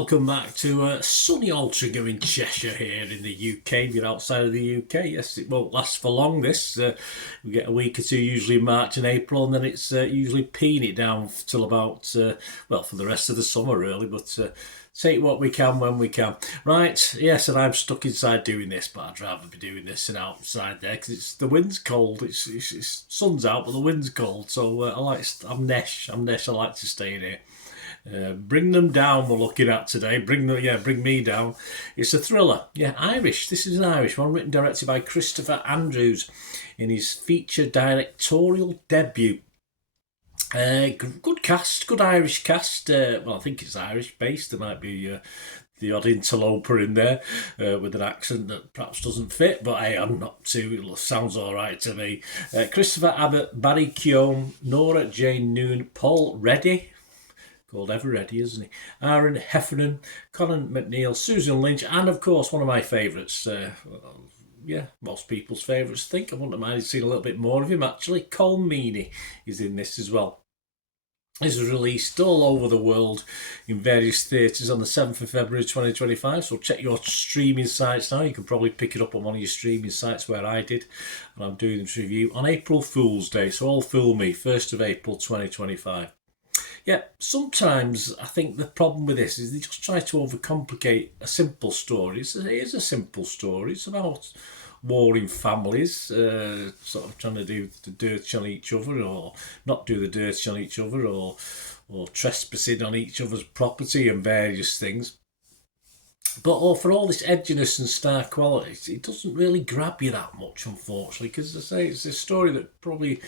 welcome back to sunny Altrincham in Cheshire here in the UK. If you're outside of the UK, yes, it won't last for long. We get a week or two usually in March and April, and then it's usually peeing it down till about, for the rest of the summer really, but take what we can when we can. Right, yes, and I'm stuck inside doing this, but I'd rather be doing this than outside there because the wind's cold. It's sun's out, but the wind's cold, so I'm Nesh. I like to stay in here. Bring Them Down we're looking at today. Bring Me Down. It's a thriller. Yeah, Irish. This is an Irish one, written and directed by Christopher Andrews in his feature directorial debut. Good cast, good Irish cast. I think it's Irish based. There might be the odd interloper in there with an accent that perhaps doesn't fit, but hey, I'm not too. It sounds all right to me. Christopher Abbott, Barry Keoghan, Nora Jane Noon, Paul Reddy. Called Ever Ready, isn't he? Aaron Heffernan, Colin McNeil, Susan Lynch, and of course one of my favourites. Most people's favourites. I think I wouldn't mind seeing a little bit more of him actually. Colin Meaney is in this as well. This was released all over the world in various theatres on the 7th of February 2025. So check your streaming sites now. You can probably pick it up on one of your streaming sites where I did. And I'm doing this review on April Fool's Day. So all fool me, 1st of April 2025. Yeah, sometimes I think the problem with this is they just try to overcomplicate a simple story. It is a simple story. It's about warring families, sort of trying to do the dirty on each other or not do the dirty on each other or trespassing on each other's property and various things. But for all this edginess and star quality, it doesn't really grab you that much, unfortunately, because as I say, it's a story that probably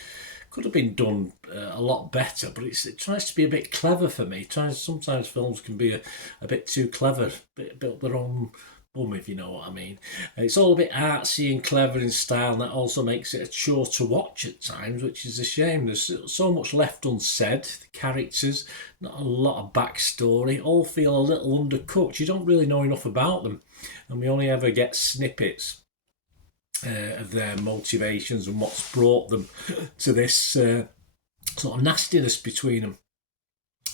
could have been done a lot better, but it tries to be a bit clever for me. Sometimes films can be a bit too clever, a bit up their own bum, if you know what I mean. It's all a bit artsy and clever in style, and that also makes it a chore to watch at times, which is a shame. There's so much left unsaid. The characters, not a lot of backstory, all feel a little undercooked. You don't really know enough about them, and we only ever get snippets of their motivations and what's brought them to this sort of nastiness between them.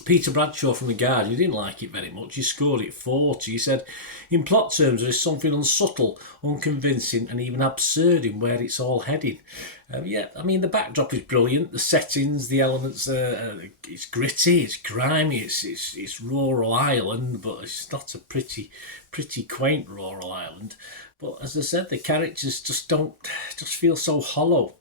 Peter Bradshaw from The Guardian, he didn't like it very much. He scored it 40. He said, in plot terms, there is something unsubtle, unconvincing and even absurd in where it's all heading. The backdrop is brilliant. The settings, the elements, it's gritty, it's grimy, it's rural Ireland, but it's not a pretty quaint rural Ireland. But as I said, the characters just feel so hollow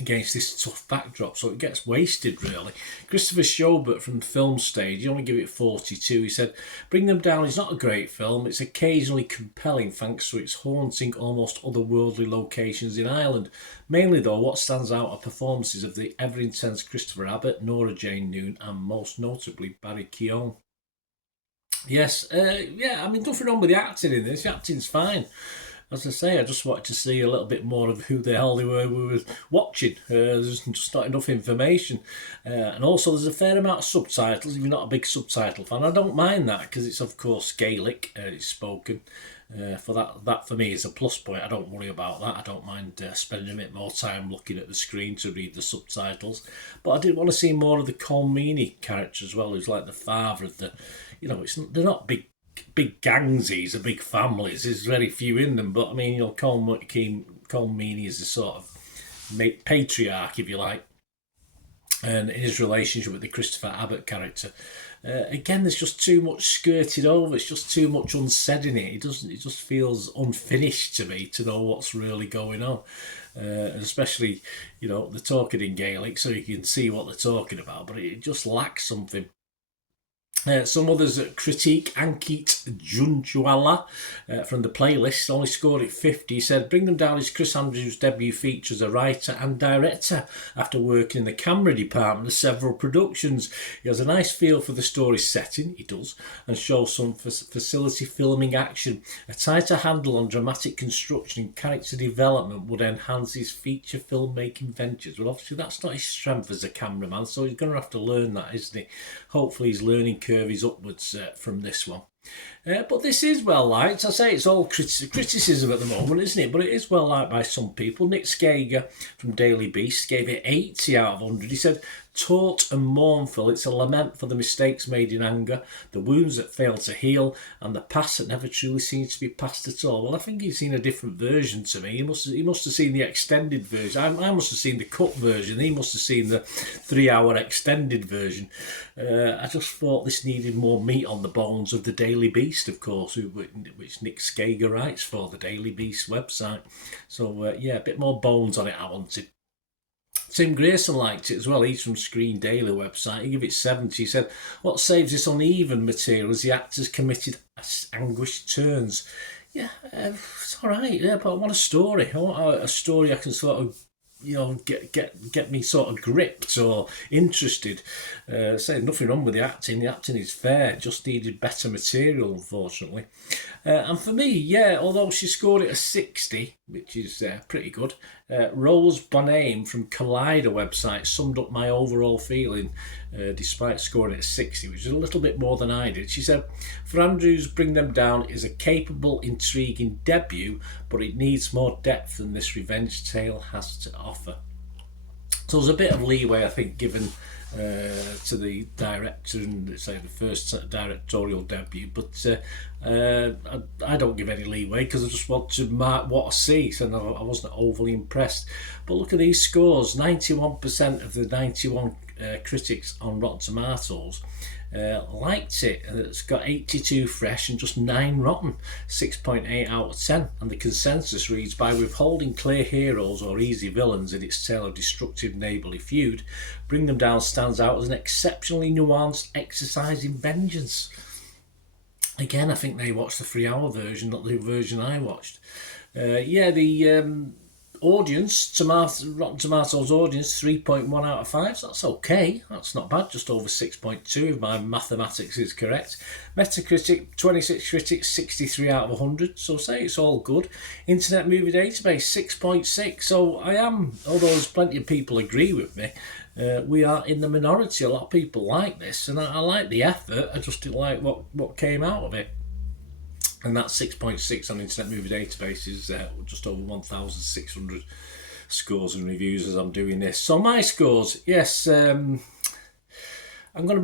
against this tough backdrop, so it gets wasted really. Christopher Schobert from Film Stage, he only give it 42. He said, Bring Them Down is not a great film. It's occasionally compelling thanks to its haunting, almost otherworldly locations in Ireland. Mainly though, what stands out are performances of the ever-intense Christopher Abbott, Nora Jane Noon, and most notably Barry Keoghan. Yes, nothing wrong with the acting in this. The acting's fine. As I say, I just wanted to see a little bit more of who the hell we were watching. There's just not enough information. And also there's a fair amount of subtitles. If you're not a big subtitle fan, I don't mind that because it's of course Gaelic, it's spoken. That for me is a plus point. I don't worry about that. I don't mind spending a bit more time looking at the screen to read the subtitles. But I did want to see more of the Colm Meaney character as well, who's like the father of the, they're not big gangsies or big families. There's very few in them, but Colm Meaney is a sort of patriarch, if you like, and in his relationship with the Christopher Abbott character. Again, there's just too much skirted over. It's just too much unsaid in it. It just feels unfinished to me to know what's really going on. Especially, they're talking in Gaelic, so you can see what they're talking about, but it just lacks something. Some others critique Ankit Junjwala from the playlist only scored it 50. He said, Bring Them Down is Chris Andrews' debut feature as a writer and director after working in the camera department of several productions. He has a nice feel for the story's setting, he does, and shows some facility filming action. A tighter handle on dramatic construction and character development would enhance his feature filmmaking ventures. Well, obviously that's not his strength as a cameraman, so he's going to have to learn that, isn't he? Hopefully his learning curve is upwards from this one. But this is well liked. I say it's all criticism at the moment, isn't it? But it is well liked by some people. Nick Skager from Daily Beast gave it 80 out of 100. He said, taut and mournful, it's a lament for the mistakes made in anger, the wounds that failed to heal, and the past that never truly seems to be past at all. Well, I think he's seen a different version to me. He must have seen the extended version. I must have seen the cut version. He must have seen the 3-hour extended version. I just thought this needed more meat on the bones of the Daily Beast, of course, which Nick Skager writes for, the Daily Beast website. So, yeah, a bit more bones on it I wanted. Tim Grayson liked it as well. He's from Screen Daily website. He gave it 70. He said, what saves this uneven material is the actors committed anguished turns. Yeah, it's all right. Yeah, but I want a story. I want a story I can sort of, get me sort of gripped or interested. Say nothing wrong with the acting. The acting is fair. Just needed better material, unfortunately. And for me, yeah, although she scored it a 60, which is pretty good, Rose Bonham from Collider website summed up my overall feeling, despite scoring it a 60, which is a little bit more than I did. She said, for Andrews, Bring Them Down is a capable, intriguing debut, but it needs more depth than this revenge tale has to offer. So there's a bit of leeway, I think, given to the director and say the first directorial debut, but I don't give any leeway because I just want to mark what I see, so I wasn't overly impressed. But look at these scores: 91% of the 91 critics on Rotten Tomatoes liked it. It's got 82 fresh and just 9 rotten, 6.8 out of 10. And the consensus reads, by withholding clear heroes or easy villains in its tale of destructive neighbourly feud, Bring Them Down stands out as an exceptionally nuanced exercise in vengeance. Again, I think they watched the 3-hour version, not the version I watched. The audience, Rotten Tomatoes audience, 3.1 out of 5. So that's okay. That's not bad. Just over 6.2 if my mathematics is correct. Metacritic, 26 critics, 63 out of 100. So say it's all good. Internet Movie Database, 6.6. So I am, although there's plenty of people agree with me, we are in the minority. A lot of people like this, and I like the effort. I just didn't like what came out of it. And that 6.6 on Internet Movie Database is just over 1,600 scores and reviews as I'm doing this. So my scores, yes, I'm gonna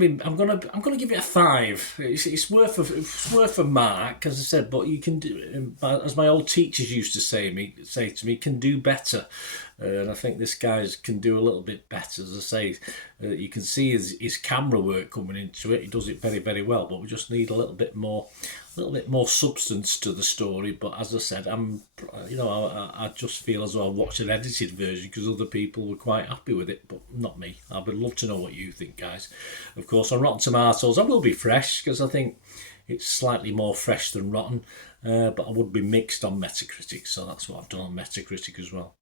give it a 5. It's worth a mark, as I said. But you can do, as my old teachers used to say to me, can do better. And I think this guy can do a little bit better. As I say, you can see his camera work coming into it. He does it very, very well. But we just need a little bit more substance to the story. But as I said, I just feel as though I watched an edited version because other people were quite happy with it, but not me. I would love to know what you think, guys. Of course, on Rotten Tomatoes, I will be fresh because I think it's slightly more fresh than Rotten, but I would be mixed on Metacritic, so that's what I've done on Metacritic as well.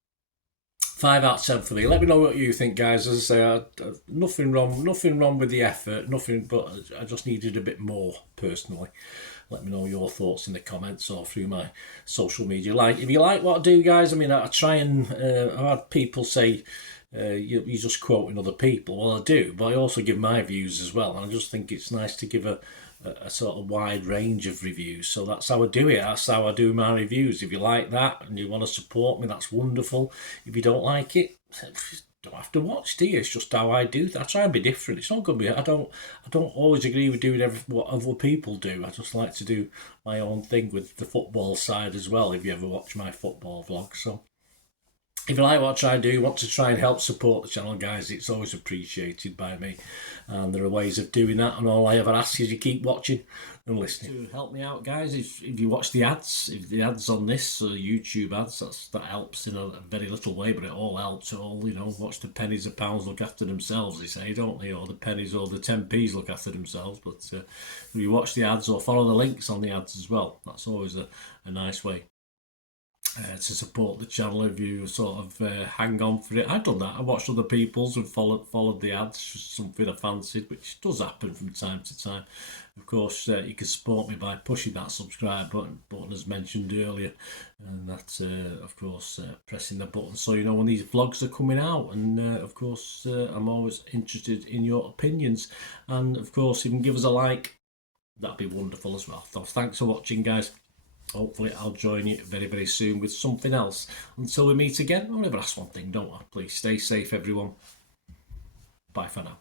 5 out of 10 for me. Let me know what you think, guys. As I say, nothing wrong with the effort, but I just needed a bit more personally. Let me know your thoughts in the comments or through my social media. If you like what I do, guys, I mean, I try and I've had people say you're just quoting other people. Well, I do, but I also give my views as well. And I just think it's nice to give a sort of wide range of reviews. So that's how I do it. That's how I do my reviews. If you like that and you want to support me, that's wonderful. If you don't like it, you don't have to watch, do you? It's just how I do. I try and be different. It's not good. I don't always agree with doing what other people do. I just like to do my own thing with the football side as well. If you ever watch my football vlog, so. If you like what I try and do, want to try and help support the channel, guys, it's always appreciated by me. And there are ways of doing that, and all I ever ask is you keep watching and listening. To help me out, guys, if you watch the ads, if the ads on this, YouTube ads, that helps in a very little way, but it all helps. Watch the pennies and pounds look after themselves, they say, don't they? Or the pennies or the 10p's look after themselves. But if you watch the ads or follow the links on the ads as well, that's always a nice way. To support the channel if you sort of hang on for it. I've done that. I watched other people's and followed the ads, just something I fancied, which does happen from time to time. Of course, you can support me by pushing that subscribe button as mentioned earlier, and that, of course, pressing the button so you know when these vlogs are coming out. And of course, I'm always interested in your opinions, and of course, you can give us a like that'd be wonderful as well. So thanks for watching, guys. Hopefully I'll join you very, very soon with something else. Until we meet again, I'll never ask one thing, don't I? Please stay safe, everyone. Bye for now.